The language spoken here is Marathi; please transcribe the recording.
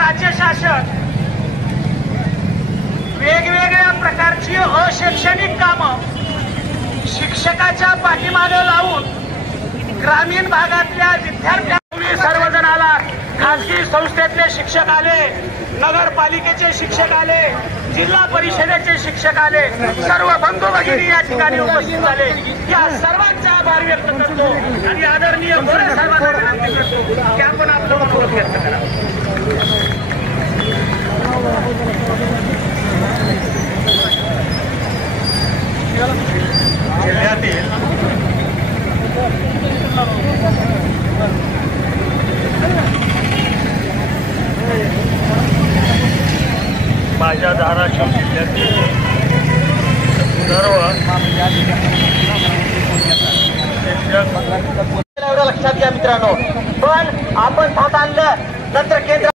राज्य शासन वेगवेगळ्या प्रकारची अशैक्षणिक कामं शिक्षकाच्या पाठीमागे लावून ग्रामीण भागातल्या विद्यार्थ्यांनी सर्वजण आला। खासगी संस्थेतले शिक्षक आले, नगरपालिकेचे शिक्षक आले, जिल्हा परिषदेचे शिक्षक आले, सर्व बंधू भगिनी या ठिकाणी उपस्थित झाले। या सर्वांचे आभार व्यक्त करतो आणि आदरणीय मोरे साहेबांना विनंती करतो की आपण आपलं मत व्यक्त करा। जिल्ह्यातील माझ्या धाराशिव जिल्ह्यातील सर्व शिक्षक लक्षात घ्या मित्रांनो, पण आपण हात आणलं नंतर केंद्र